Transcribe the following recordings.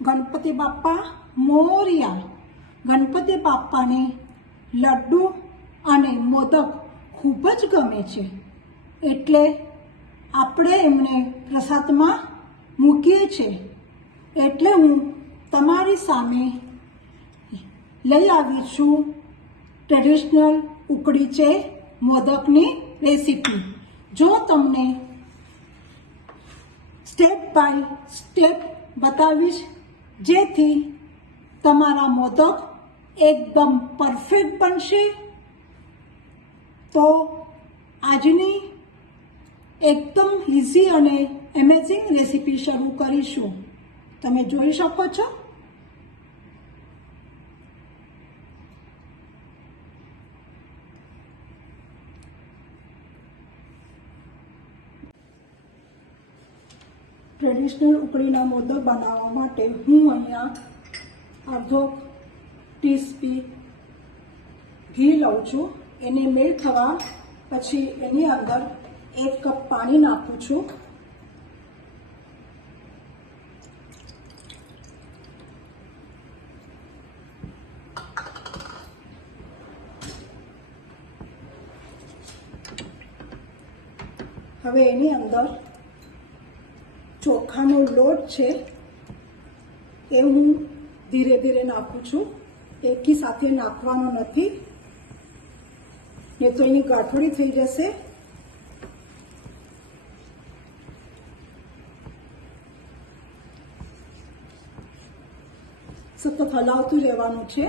ગણપતિ બાપ્પા મોરિયા. ગણપતિ બાપ્પાને લડ્ડુ અને મોદક ખૂબ જ ગમે છે, એટલે આપણે એમને પ્રસાદમાં મૂકીએ છીએ. એટલે હું તમારી સામે લઈ આવી છું ટ્રેડિશનલ ઉકડી મોદકની રેસીપી. જો તમને સ્ટેપ બાય સ્ટેપ બતાવીશ, જેથી તમારા મોદક એકદમ પરફેક્ટ બનશે. તો આજની એકદમ ઇઝી અને એમેઝિંગ રેસીપી શરૂ કરીશું. તમે જોઈ શકો છો. ટ્રેડિશનલ ઉકળીના મોદક બનાવવા માટે હું અહીંયા અડધો ટીસ્પૂન ઘી લઉં છું. એને મેલ્ટ થવા પછી એની અંદર 1 કપ પાણી નાખું છું. હવે એની અંદર ચોખાનો લોટ છે એ હું ધીરે ધીરે નાખું છું. એકી સાથે નાખવાનો નથી, નહીં તો એની ગાંઠોડી થઈ જશે. સતત હલાવતું રહેવાનું છે.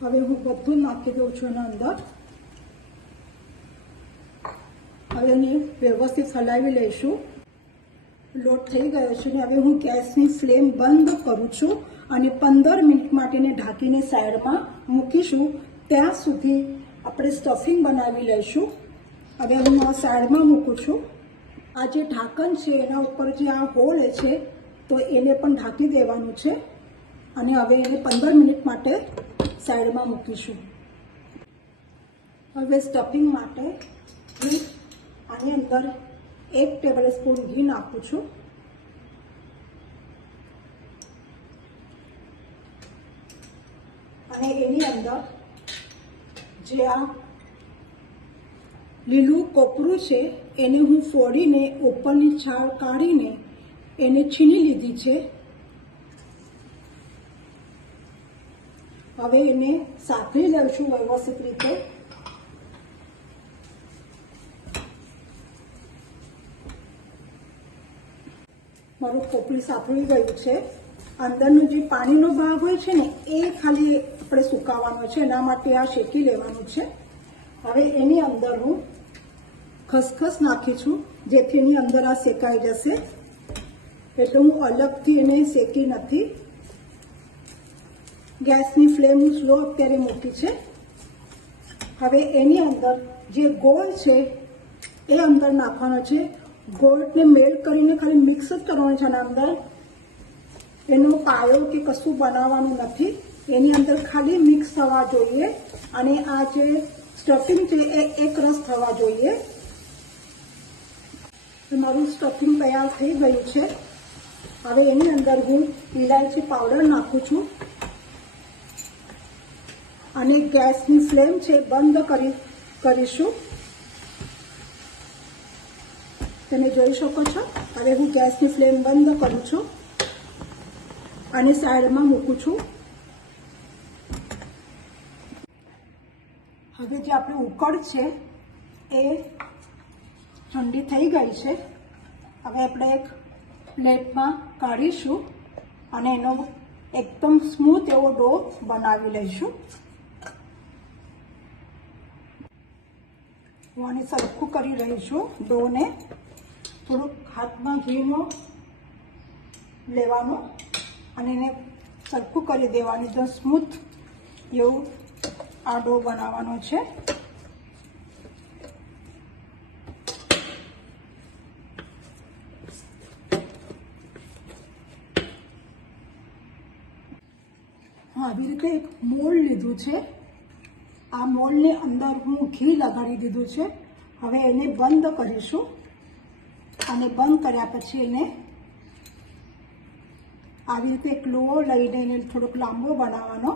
હવે હું બધું નાખી દઉં છું એના અંદર. હવે એને વ્યવસ્થિત હલાવી લઈશું. લોટ થઈ ગયો છે ને હવે હું ગેસની ફ્લેમ બંધ કરું છું અને 15 મિનિટ માટે એને ઢાંકીને સાઈડમાં મૂકીશું. ત્યાં સુધી આપણે સ્ટફિંગ બનાવી લઈશું. હવે હું આ સાઈડમાં મૂકું છું. આ જે ઢાંકણ છે એના ઉપર જે આ હોલ છે તો એને પણ ઢાંકી દેવાનું છે અને હવે એને 15 મિનિટ માટે સાઈડમાં મૂકીશું. હવે સ્ટફિંગ માટે આની અંદર 1 ટેબલ સ્પૂન ઘી નાખું છું. અને એની અંદર જે આ લીલું કોપરું છે એને હું ફોડીને ઉપરની છાલ કાઢીને એને છીણી લીધી છે. હવે એને સાતરી લઈશું વ્યવસ્થિત રીતે. મારું કોપરું સાતરી ગયું છે. અંદરનો જે પાણીનો ભાગ હોય છે ને એ ખાલી આપણે સુકાવવાનો છે, એના માટે આ શેકી લેવાનું છે. હવે એની અંદર હું ખસખસ નાખી છું, જેથી એની અંદર આ શેકાઈ જશે. એટલે હું અલગથી એને શેકી નથી. ગેસની ફ્લેમ હું સ્લો અત્યારે મૂકી છે. હવે એની અંદર જે ગોળ છે એ અંદર નાખવાનો છે. ગોળને મેલ્ટ કરીને ખાલી મિક્સ જ કરવાનું છે. આના અંદર એનો પાયો કે કશું બનાવવાનું નથી. એની અંદર ખાલી મિક્સ થવા જોઈએ અને આ જે સ્ટફિંગ છે એ એક રસ થવા જોઈએ. મારું સ્ટફિંગ તૈયાર થઈ ગયું છે. હવે એની અંદર હું ઇલાયચી પાવડર નાખું છું અને ગેસની ફ્લેમ છે બંધ કરીશું. તમે જોઈ શકો છો. હવે હું ગેસની ફ્લેમ બંધ કરું છું અને સાઈડમાં મૂકું છું. હવે જે આપણી ઉકળ છે એ ઠંડી થઈ ગઈ છે. હવે આપણે એક પ્લેટમાં કાઢીશું અને એનો એકદમ સ્મૂથ એવો ડો બનાવી લઈશું. હું આને સરખું કરી રહી છું. ડોને થોડુંક હાથમાં ઘીનો લેવાનું અને એને સરખું કરી દેવાનું. એકદમ સ્મૂથ એવું આ ડો બનાવવાનો છે. આવી રીતે એક મોલ્ડ લીધું છે. આ મોલ્ડને અંદર હું ઘી લગાડી દીધું છે. હવે એને બંધ કરીશું અને બંધ કર્યા પછી એને આવી રીતે એક લોહો લઈને એને થોડોક લાંબો બનાવવાનો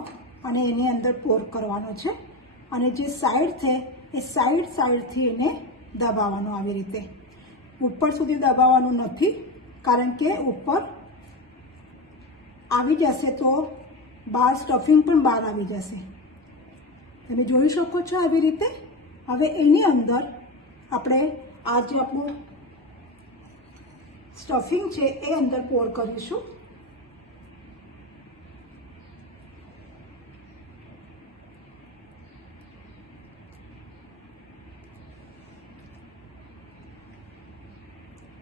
અને એની અંદર પોર કરવાનો છે અને જે સાઈડ છે એ સાઈડથી એને દબાવવાનું આવી રીતે. ઉપર સુધી દબાવવાનું નથી કારણ કે ઉપર આવી જશે તો બહાર સ્ટફિંગ પણ બહાર આવી જશે. તમે જોઈ શકો છો આવી રીતે. હવે એની અંદર આપણે આ જે આપણું સ્ટફિંગ છે એ અંદર પોર કરીશું.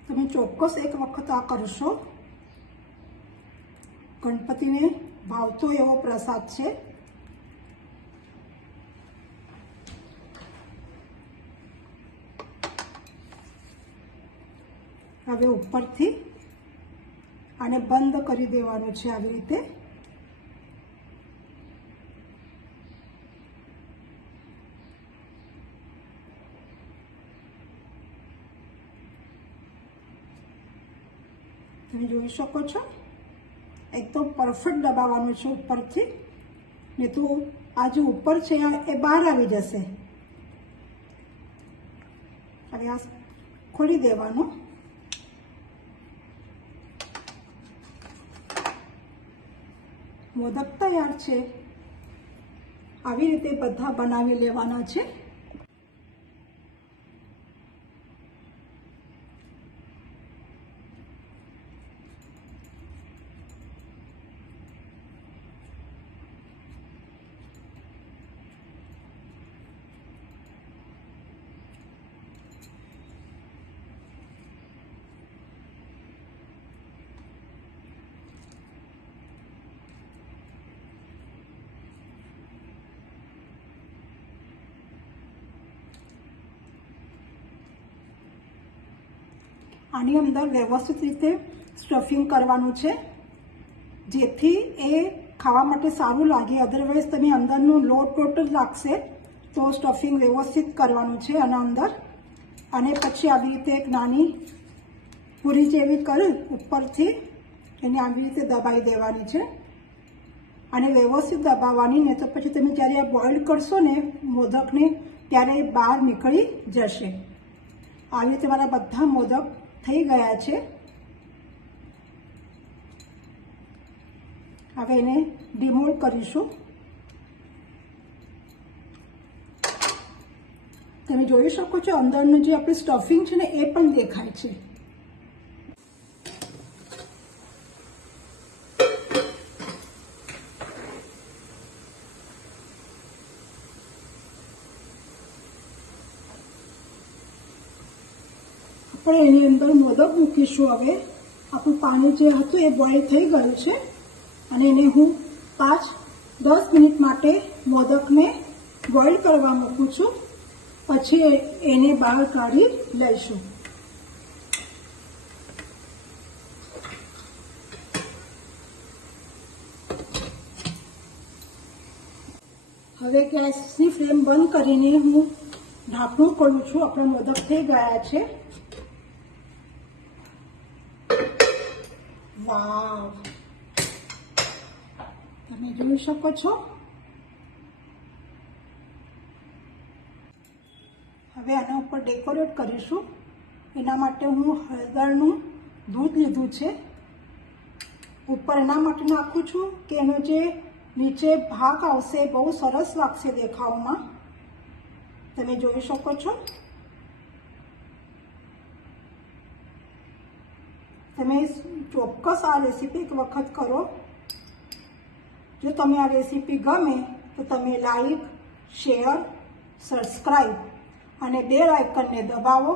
તમે ચોક્કસ એક વખત આ કરશો. ગણપતિને ભાવતો એવો પ્રસાદ છે. હવે ઉપરથી આને બંધ કરી દેવાનું છે આવી રીતે. તમે જોઈ શકો છો એકદમ પરફેક્ટ દબાવવાનું છે ઉપરથી, ને તો આ જે ઉપર છે એ બહાર આવી જશે. હવે આ ખોલી દેવાનું. મોદક તૈયાર છે. આવી રીતે બધા બનાવી લેવાના છે. આની અંદર વ્યવસ્થિત રીતે સ્ટફિંગ કરવાનું છે જેથી એ ખાવા માટે સારું લાગે. અધરવાઇઝ તમે અંદરનું લોટ જ લાગશે. તો સ્ટફિંગ વ્યવસ્થિત કરવાનું છે આના અંદર. અને પછી આવી રીતે એક નાની પૂરી જેવી કરી ઉપરથી એને આવી રીતે દબાવી દેવાની છે અને વ્યવસ્થિત દબાવવાની. ને તો પછી તમે જ્યારે આ બોઇલ કરશો ને મોદકને ત્યારે બહાર નીકળી જશે. આવી રીતે મારા બધા મોદક થઈ ગયા છે. હવે એને ડિમોલ્ડ કરીશું. તમે જોઈ શકો છો અંદરનું જે આપણું સ્ટફિંગ છે ને એ પણ દેખાય છે. આપણે એની અંદર મોદક મૂકીશું. હવે આપણું પાણી જે હતું એ બોઇલ થઈ ગયું છે અને એને હું 5-10 મિનિટ માટે મોદકને બોઇલ કરવા મૂકું છું. પછી એને બહાર કાઢી લઈશું. હવે ગેસની ફ્લેમ બંધ કરીને હું ઢાંકણું ખોલું છું. આપણા મોદક થઈ ગયા છે. વાવ, તમે જોઈ શકો છો. હવે આના ઉપર ડેકોરેટ કરીશું. એના માટે હું હળદરનું દૂધ લીધું છે. ઉપર એના માટે નાખું છું કે એનો જે નીચે ભાગ આવશે બહુ સરસ લાગશે દેખાવમાં. તમે જોઈ શકો છો. તમે ચોક્કસ આ રેસીપી એક વખત કરો. જો તમે આ રેસીપી ગમે તો તમે લાઈક, શેર, સબસ્ક્રાઈબ અને બેલ આઇકનને દબાવો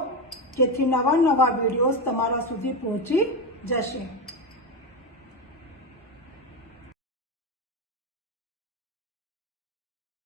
જેથી નવા વિડીયોઝ તમારા સુધી પહોંચી જશે.